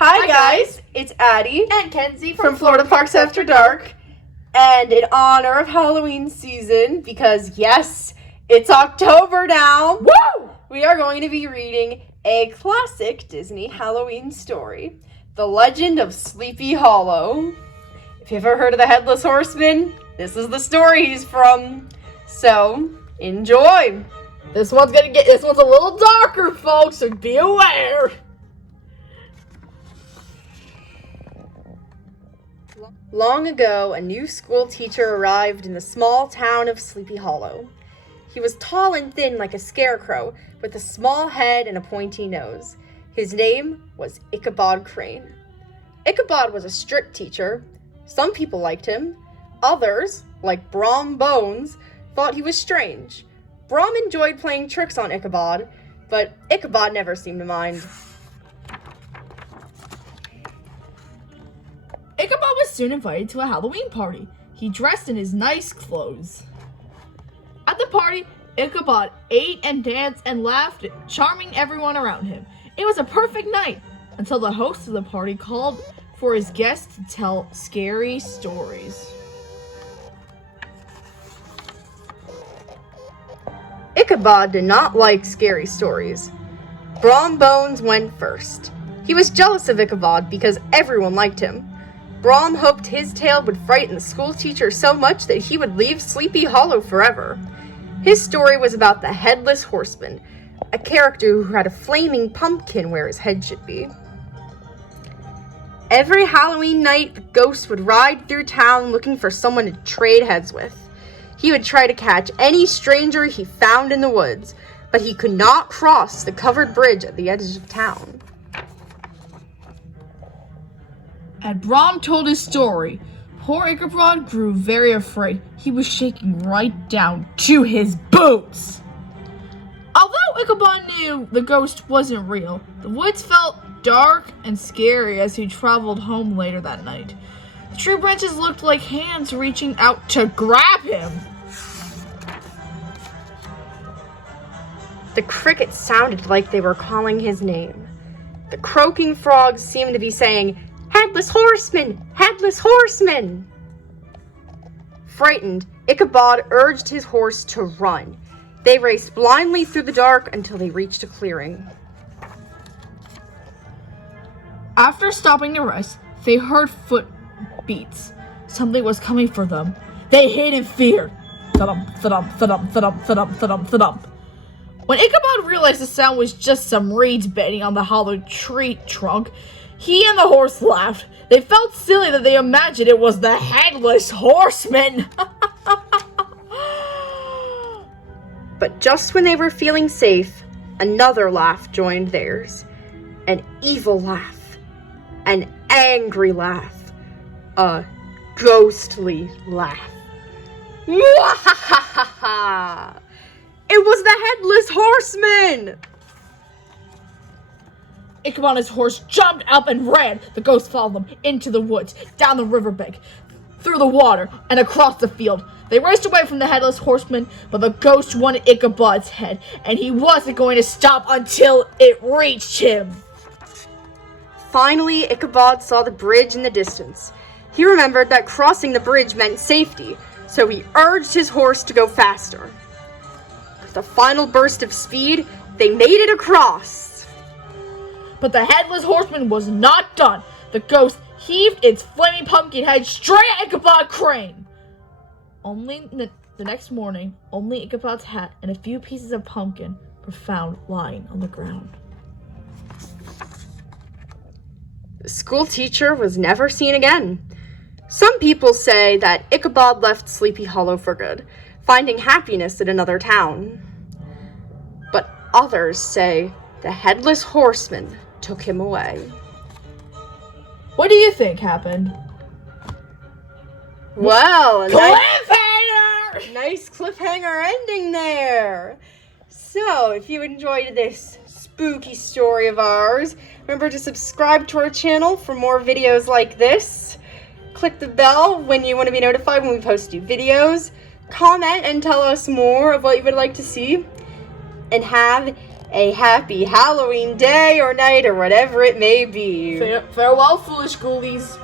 Hi guys, it's Addie and Kenzie from Florida Parks After Dark. And in honor of Halloween season, because yes, it's October now, Woo! We are going to be reading a classic Disney Halloween story, The Legend of Sleepy Hollow. If you've ever heard of the Headless Horseman, this is the story he's from. So, enjoy! This one's a little darker, folks, so be aware. Long ago, a new school teacher arrived in the small town of Sleepy Hollow. He was tall and thin like a scarecrow, with a small head and a pointy nose. His name was Ichabod Crane. Ichabod was a strict teacher. Some people liked him. Others, like Brom Bones, thought he was strange. Brom enjoyed playing tricks on Ichabod, but Ichabod never seemed to mind. Ichabod was soon invited to a Halloween party. He dressed in his nice clothes. At the party, Ichabod ate and danced and laughed, charming everyone around him. It was a perfect night until the host of the party called for his guests to tell scary stories. Ichabod did not like scary stories. Brom Bones went first. He was jealous of Ichabod because everyone liked him. Brom hoped his tale would frighten the school teacher so much that he would leave Sleepy Hollow forever. His story was about the Headless Horseman, a character who had a flaming pumpkin where his head should be. Every Halloween night, the ghost would ride through town looking for someone to trade heads with. He would try to catch any stranger he found in the woods, but he could not cross the covered bridge at the edge of town. As Brom told his story, poor Ichabod grew very afraid. He was shaking right down to his boots. Although Ichabod knew the ghost wasn't real, the woods felt dark and scary as he traveled home later that night. The tree branches looked like hands reaching out to grab him. The crickets sounded like they were calling his name. The croaking frogs seemed to be saying, "Headless Horseman! Headless Horseman!" Frightened, Ichabod urged his horse to run. They raced blindly through the dark until they reached a clearing. After stopping to rest, they heard footbeats. Something was coming for them. They hid in fear. Thudump, thudump, thudump, thudump, thudump, thudump, thudump. When Ichabod realized the sound was just some reeds bending on the hollow tree trunk, he and the horse laughed. They felt silly that they imagined it was the Headless Horseman. But just when they were feeling safe, another laugh joined theirs. An evil laugh. An angry laugh. A ghostly laugh. Mwahahaha! It was the Headless Horseman! Ichabod and his horse jumped up and ran. The ghost followed them into the woods, down the riverbank, through the water, and across the field. They raced away from the Headless Horseman, but the ghost wanted Ichabod's head, and he wasn't going to stop until it reached him. Finally, Ichabod saw the bridge in the distance. He remembered that crossing the bridge meant safety, so he urged his horse to go faster. With a final burst of speed, they made it across. But the Headless Horseman was not done. The ghost heaved its flaming pumpkin head straight at Ichabod Crane. Only the next morning, only Ichabod's hat and a few pieces of pumpkin were found lying on the ground. The school teacher was never seen again. Some people say that Ichabod left Sleepy Hollow for good, finding happiness in another town. But others say the Headless Horseman took him away. What do you think happened? Well, Cliffhanger! Nice cliffhanger ending there. So, if you enjoyed this spooky story of ours, remember to subscribe to our channel for more videos like this. Click the bell when you want to be notified when we post new videos. Comment and tell us more of what you would like to see. And have a happy Halloween day or night or whatever it may be. Farewell, foolish ghoulies.